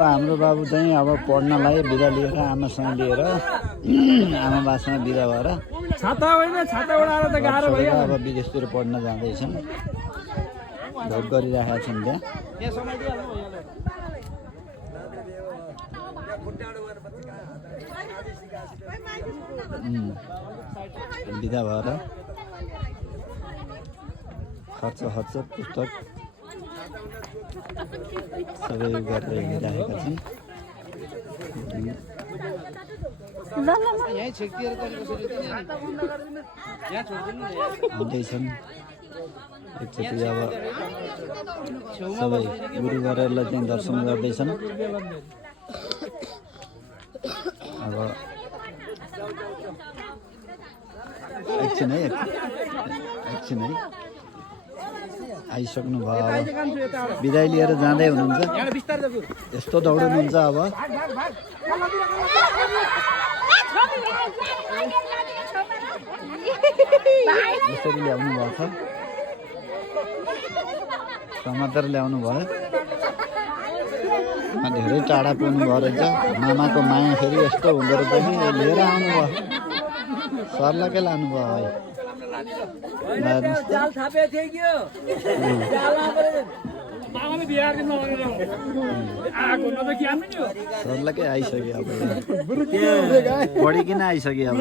हाम्रो बाबु चाहिँ अब पढ्नलाई बिदा लिएर आमासँग लिएर आमा बासँग बिदा भएर छाता होइन छाता उडाएर त गाह्रो भयो अब विदेशतिर पढ्न जाँदैछन् ढोक गरिरहेका छन् त्यहाँ बिदा भएर खर्च पुस्तक सबै गरेर हिँडिरहेका छन् आउँदैछन् एकचोटि अब सबै गुरुवरहरूलाई चाहिँ दर्शन गर्दैछन् अब एकछिन है आइसक्नु भयो अब बिदाई लिएर जाँदै हुनुहुन्छ यस्तो दौडिनुहुन्छ अब यसरी ल्याउनु भएको छ टमाटर ल्याउनु भयो धेरै टाढा पुग्नु भयो रहेछ मामाको माया फेरि यस्तो हुँदो रहेछ कि लिएर आउनुभयो सर्लकै लानुभयो है सर्लकै आइसक्यो अब बढिकन आइसक्यो अब